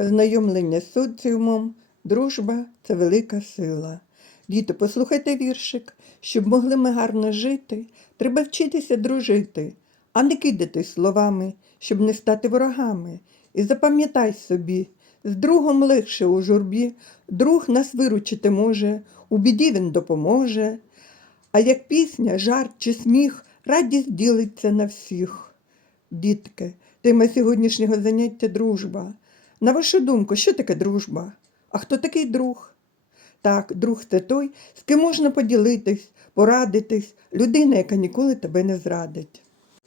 Ознайомлення з соціумом, дружба це велика сила. Діти, послухайте віршик. Щоб могли ми гарно жити, треба вчитися дружити, а не кидати словами, щоб не стати ворогами. І запам'ятай собі, з другом легше у журбі, друг нас виручити може, у біді він допоможе. А як пісня, жарт чи сміх, радість ділиться на всіх. Дітки, тема сьогоднішнього заняття дружба. На вашу думку, що таке дружба? А хто такий друг? Так, друг це той, з ким можна поділитись, порадитись, людина, яка ніколи тебе не зрадить.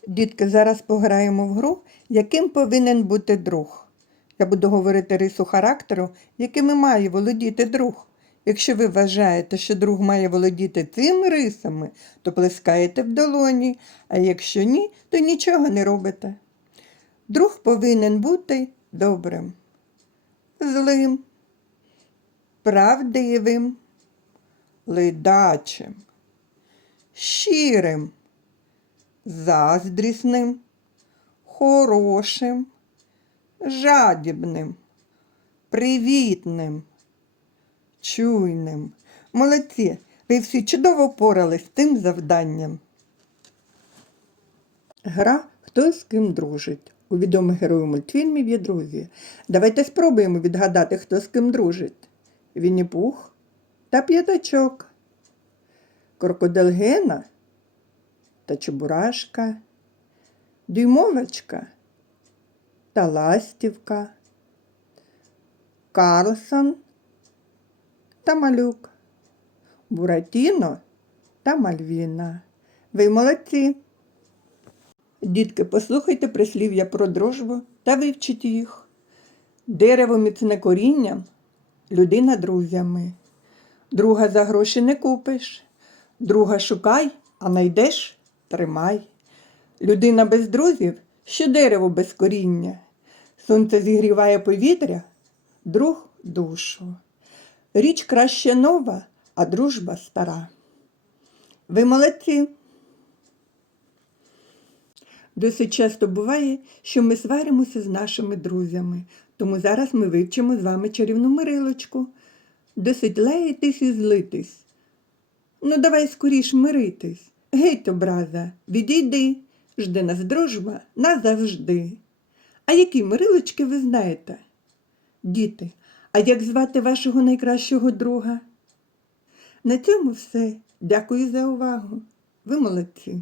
Дітки, зараз пограємо в гру, яким повинен бути друг. Я буду говорити рису характеру, якими має володіти друг. Якщо ви вважаєте, що друг має володіти цими рисами, то плескаєте в долоні, а якщо ні, то нічого не робите. Друг повинен бути добрим, злим, правдивим, ледачим, щирим, заздрісним, хорошим, жадібним, привітним, чуйним. Молодці, ви всі чудово впорались з тим завданням. Гра Хто з ким дружить. У відомих героїв мультфільмів є друзі. Давайте спробуємо відгадати, хто з ким дружить. Вінні-Пух та п'ятачок. Крокодил Гена та Чебурашка. Дюймовочка та Ластівка. Карлсон та Малюк. Буратіно та Мальвіна. Ви молодці! Дітки, послухайте прислів'я про дружбу та вивчіть їх. Дерево міцне корінням, людина друзями. Друга за гроші не купиш, друга шукай, а найдеш тримай. Людина без друзів, що дерево без коріння. Сонце зігріває повітря, друг душу. Річ краще нова, а дружба стара. Ви молодці. Досить часто буває, що ми сваримося з нашими друзями, тому зараз ми вивчимо з вами чарівну мирилочку. Досить лаятись і злитись. Ну, давай скоріш миритись. Геть, образа, відійди, жди нас дружба назавжди. А які мирилочки ви знаєте? Діти, а як звати вашого найкращого друга? На цьому все. Дякую за увагу. Ви молодці.